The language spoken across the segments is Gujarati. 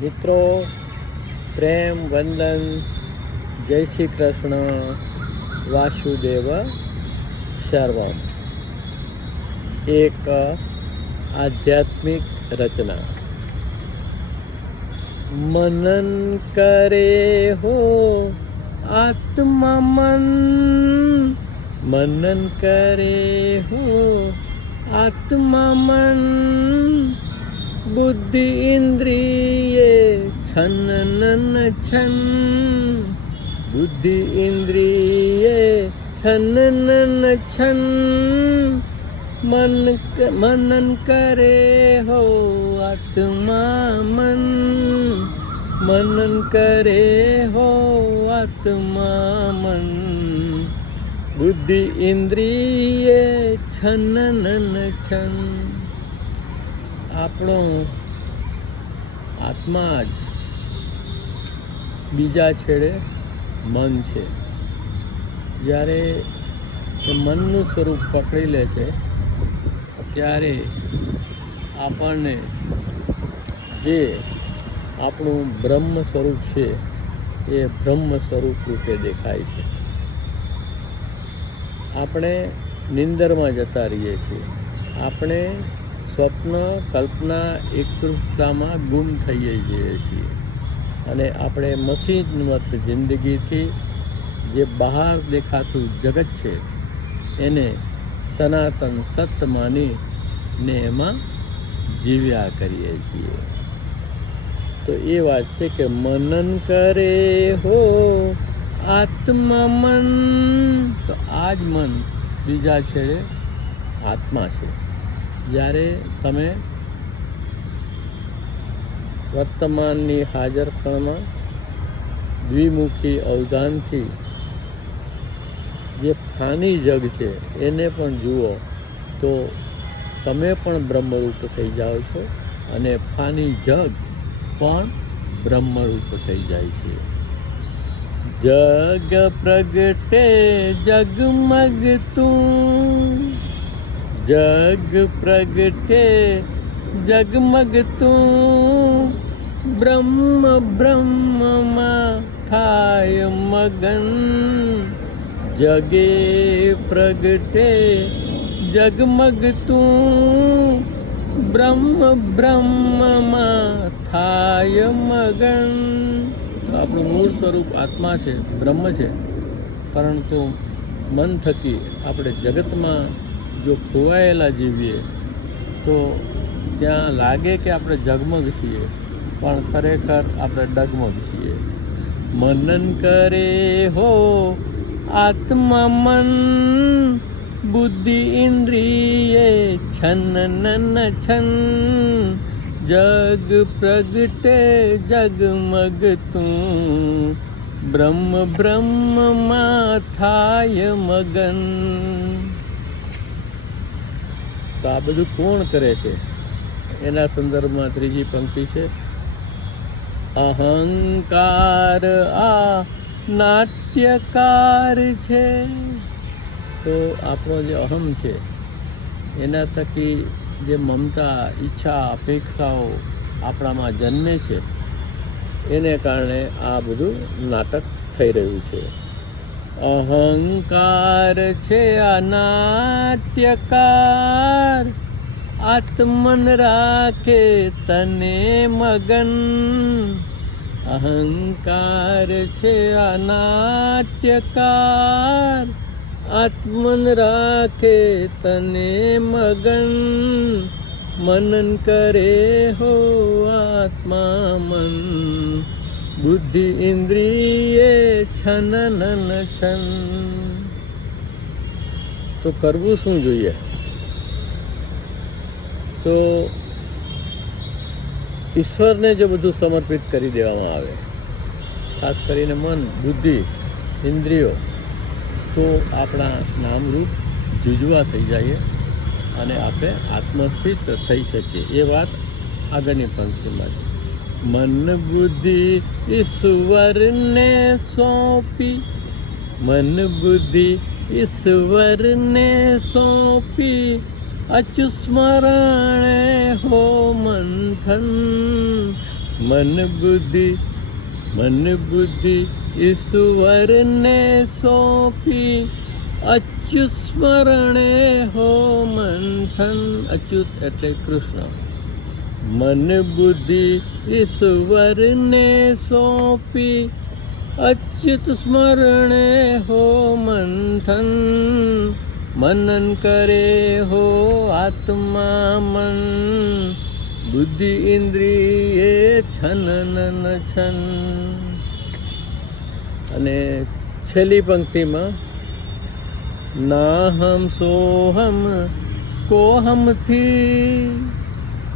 મિત્રો, પ્રેમ વંદન, જય શ્રી કૃષ્ણ, વાસુદેવ સર્વમ. એક આધ્યાત્મિક રચના. મનન કરે હો આત્મા મન, મનન કરે હો આત્મા મન, બુદ્ધિ ઇન્દ્રિયે છન્નન છન, બુદ્ધિ ઇન્દ્રિયે છન્નન છન, મનન કરે હો આત્મા મન, મનન કરે હો આત્મા મન, બુદ્ધિ ઇન્દ્રિયે છન્નન છન. આપણો આત્મા જ બીજા છેડે મન છે. જ્યારે મનનું સ્વરૂપ પકડી લે છે ત્યારે આપણને જે આપણું બ્રહ્મ સ્વરૂપ છે એ બ્રહ્મ સ્વરૂપ રૂપે દેખાય છે. આપણે નિંદરમાં જતા રહીએ છીએ. આપણે સ્વપ્ન કલ્પના એકરૂપતામાં ગુમ થઈએ જઈએ છીએ અને આપણે મસીનવત જિંદગીથી જે બહાર દેખાતું જગત છે એને સનાતન સત્ય માનીને એમાં જીવ્યા કરીએ છીએ. તો એ વાત છે કે મનન કરે હો આત્મા મન. તો આ જ મન બીજા છેડે આત્મા છે. જ્યારે તમે વર્તમાનની હાજર ક્ષણમાં દ્વિમુખી અવધાનથી જે ફાની જગ છે એને પણ જુઓ તો તમે પણ બ્રહ્મરૂપ થઈ જાઓ છો અને ફાની જગ પણ બ્રહ્મરૂપ થઈ જાય છે. જગ પ્રગટે જગમગતું, જગ પ્રગટે જગમગતું, બ્રહ્મ બ્રહ્મમાં થાય મગન, જગે પ્રગટે જગમગતું, બ્રહ્મ બ્રહ્મમાં થાય મગન. તો આપણું મૂળ સ્વરૂપ આત્મા છે, બ્રહ્મ છે, પરંતુ મન થકી આપણે જગતમાં જો ખોવાયેલા જીવીએ તો ત્યાં લાગે કે આપણે જગમગ છીએ પણ ખરેખર આપણે ડગમગ છીએ. મનન કરે હો આત્મા મન, બુદ્ધિ ઇન્દ્રિયે છન્નન છન, જગ પ્રગટે જગમગતું, બ્રહ્મ બ્રહ્મમાં થાય મગન. તો આ બધું કોણ કરે છે એના સંદર્ભમાં ત્રીજી પંક્તિ છે, અહંકાર આ નાટ્યકાર છે. તો આપણો જે અહમ છે એના થકી જે મમતા, ઈચ્છા, અપેક્ષાઓ આપણામાં જન્મે છે એને કારણે આ બધું નાટક થઈ રહ્યું છે. અહંકાર છે આ નાટ્યકાર, આત્મન રાખે તને મગન, અહંકાર છે આ નાટ્યકાર, આત્મન રાખે તને મગન, મનન કરે હો આત્મા મન, બુદ્ધિ ઇન્દ્રિયે છન્નન છન. તો કરવું શું જોઈએ? તો ઈશ્વરને જો બધું સમર્પિત કરી દેવામાં આવે, ખાસ કરીને મન, બુદ્ધિ, ઇન્દ્રિયો, તો આપણા નામરૂપ જુજવા થઈ જાય અને આપણે આત્મસ્થિત થઈ શકીએ. એ વાત આગળની પંક્તિમાં છે. મન બુદ્ધિ ઈશ્વરને સોંપી, મન બુદ્ધિ ઈશ્વરને સોંપી, અચુ સ્મરણે હો મંથન, मन बुद्धि ईश्वर ने सौंपी अच्युत स्मरणे हो मंथन। अच्युत એટલે કૃષ્ણ। मन बुद्धि ईश्वर ने सौंपी अच्युत स्मरणे हो मंथन। मनन करे हो आत्मा मन बुद्धि इंद्रिये छनन छन। અને છેલ્લી પંક્તિમાં નાહમ સોહમ કોહમ થી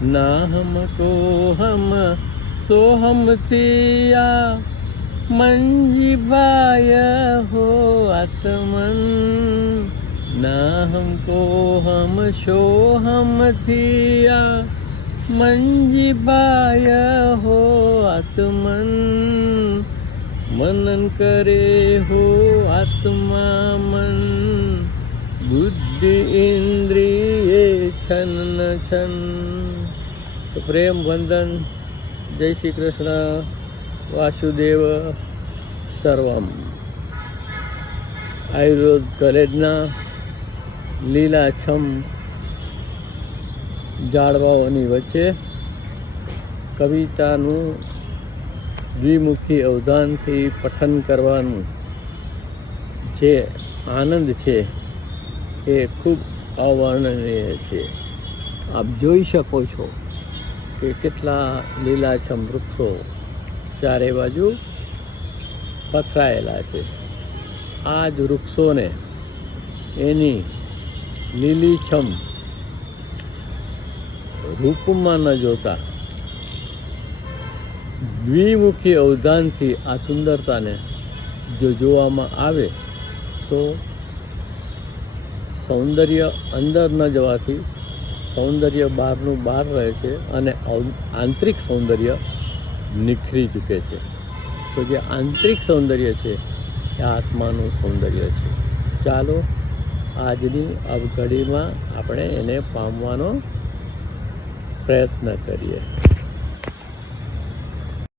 નાહમ કોહમ સોહમ થિયા મંજીભાય હો આત્મન। નાહમ કોહમ સોહમ થિયા મંજીભાય હો આત્મન। मनन करे हो आत्मा मन बुद्धि इंद्रिये छन छन। तो प्रेम वंदन, जय श्री कृष्ण, वासुदेव सर्वम। आयुर्वेद कॉलेजना લીલાછમ ઝાડવાઓની વચ્ચે કવિતાનું દ્વિમુખી અવધાનથી પઠન કરવાનું જે આનંદ છે એ ખૂબ અવર્ણનીય છે। આપ જોઈ શકો છો કે કેટલા લીલાછમ વૃક્ષો ચારે બાજુ પથરાયેલા છે। આ જ વૃક્ષોને એની લીલીછમ રૂપમાં ન જોતા દ્વિમુખી અવધાનથી આ સુંદરતાને જો જોવામાં આવે તો સૌંદર્ય અંદર ન જવાથી સૌંદર્ય બહારનું બહાર રહે છે અને આંતરિક સૌંદર્ય નિખરી ચૂકે છે। તો જે આંતરિક સૌંદર્ય છે એ આત્માનું સૌંદર્ય છે। ચાલો આજની અવઘડીમાં આપણે એને પામવાનો પ્રયત્ન કરીએ।